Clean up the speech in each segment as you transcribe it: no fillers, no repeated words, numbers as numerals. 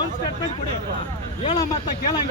ಒಂದು ಸ್ಟೇಟ್ಮೆಂಟ್ ಕೊಡಿ, ಹೇಳೋ ಮಾತಾ ಕೇಳಂಗ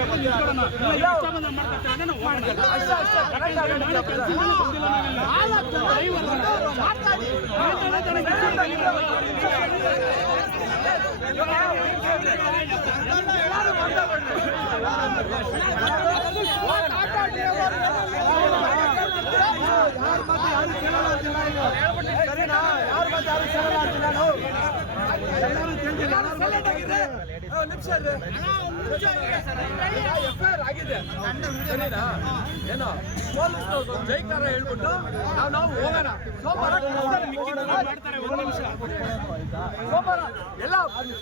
ಎಫ್ಐಆರ್ ಆಗಿದೆ ಸರಿನಾ? ಏನೋ ಪೊಲೀಸ್ನವ್ರು ಜೈಕಾರ ಹೇಳ್ಬಿಟ್ಟು ನಾವು ಹೋಗೋಣ ಸೋಮವಾರ ಎಲ್ಲ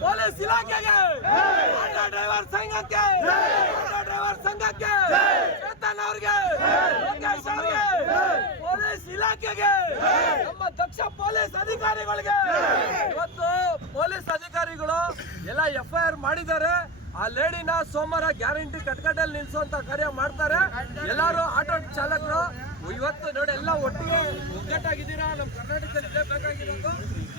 ಪೊಲೀಸ್ ಇಲಾಖೆಗೆ, ಆಟೋ ಡ್ರೈವರ್ ಸಂಘಕ್ಕೆ, ಚೇತನ್ ಅವ್ರಿಗೆ, ಲೋಕೇಶ್ ಅವ್ರಿಗೆ, ಪೊಲೀಸ್ ಇಲಾಖೆಗೆ, ನಮ್ಮ ದಕ್ಷ ಪೊಲೀಸ್ ಅಧಿಕಾರಿಗಳಿಗೆ. ಇವತ್ತು ಪೊಲೀಸ್ ಅಧಿಕಾರಿಗಳು ಎಲ್ಲ ಎಫ್ಐಆರ್ ಮಾಡಿದ್ದಾರೆ. ಆ ಲೇಡಿನ ಸೋಮವಾರ ಗ್ಯಾರಂಟಿ ಕಟ್ಕಟ್ಟಲ್ಲಿ ನಿಲ್ಸುವಂತ ಕಾರ್ಯ ಮಾಡ್ತಾರೆ. ಎಲ್ಲರೂ ಆಟೋ ಚಾಲಕರು ಇವತ್ತು ನೋಡಿ ಎಲ್ಲ ಒಟ್ಟಿಗೆ ಒಗ್ಗಟ್ಟಾಗಿದ್ದೀರಾ. ನಮ್ಮ ಕರ್ನಾಟಕದಲ್ಲಿ ಇದೇ ಬೇಕಾಗಿರೋದು.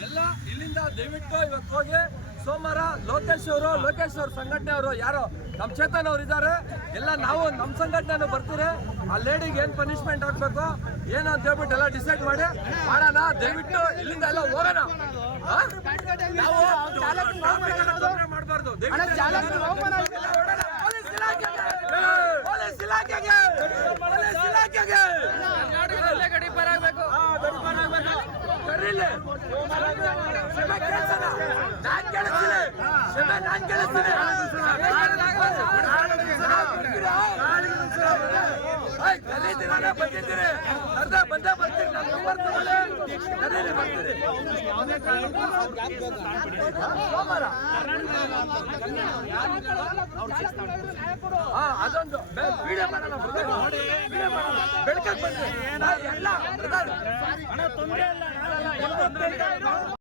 ಎಲ್ಲ ಇಲ್ಲಿಂದ ದಯವಿಟ್ಟು ಇವತ್ತು ಹೋಗಿ ಸೋಮವಾರ ಲೋಕೇಶ್ ಅವ್ರ ಸಂಘಟನೆ ಅವರು ಯಾರೋ ನಮ್ಮ ಚೇತನ್ ಅವ್ರು ಇದ್ದಾರೆ, ಎಲ್ಲ ನಾವು ನಮ್ಮ ಸಂಘಟನೆ ಬರ್ತೀರಿ. ಆ ಲೇಡಿಗೆ ಏನ್ ಪನಿಷ್ಮೆಂಟ್ ಆಗ್ಬೇಕು ಏನು ಅಂತ ಹೇಳ್ಬಿಟ್ಟು ಎಲ್ಲ ಡಿಸೈಡ್ ಮಾಡೋಣ. ದಯವಿಟ್ಟು ಇಲ್ಲಿಂದ ಎಲ್ಲ ಹೋಗೋಣ. ಮಾಡಬಾರ್ದು. ಪೊಲೀಸ್ ಇಲಾಖೆಗೆ ಗಡಿ ಬರಬೇಕು. ಬಂದಿದ್ದೀರಿ ಅರ್ಧ ಬಂದೇ ಬರ್ತೀರಿ. ನಮ್ಮ ನಂಬರ್ ತಗೊಳ್ಳಿ, ಬರ್ತೀರಿ ಸೋಮವಾರ. ಅದೊಂದು ವಿಡಿಯೋ ಮಾಡೋಣ, ಬೆಳಕಕ್ಕೆ ಬಂದ್ರೆ ಎಲ್ಲ